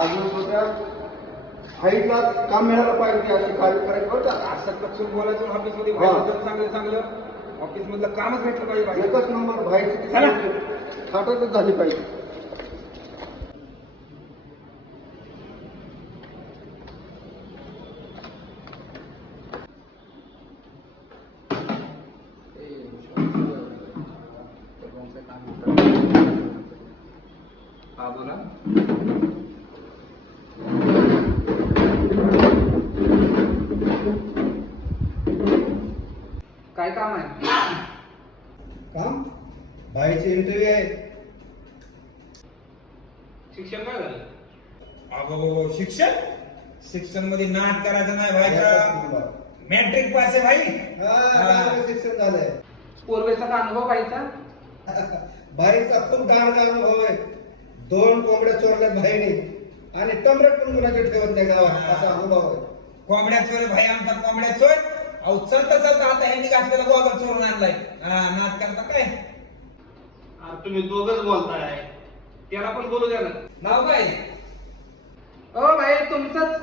अजून तुझ्या आईला काम मिळालं पाहिजे अशी कार्य करायची बरं का. असं कक्षून बोलायचं ऑफिसमध्ये हा. बाहेर चांगलं चांगलं ऑफिस मधलं कामच भेटलं पाहिजे बाहेर. एकच नंबर भाईची चला. थाटातच झाली पाहिजे. हा बोला. काय काम आहे? काम भाईची इंटरव्ह्यू आहे. शिक्षण काय झालं? अगो शिक्षण मध्ये नाट करायचं नाही एकच व्हायचं. नंबर. मॅट्रिक पास आहे भाई. चांगलं शिक्षण झालंय. पोरवेचा का अनुभव पाहिजे? भाईचा खूप दांडगा अनुभव आहे. 2 कोंबड्या चोरल्यात भाईने आणि टमरट पण कुणाचे ठेवत नाही गावात असा अनुभव आहे. कोंबड्या चोर भाई आमचा कोंबड्या चोर. अहो चलता आता ह्यांनी घातलेला गोगल चोरून आणलाय. नाट करता काय? तुम्ही दोघच बोलताय, त्याला पण बोलू द्या ना. नाव काय? ओ भाई तुमचंच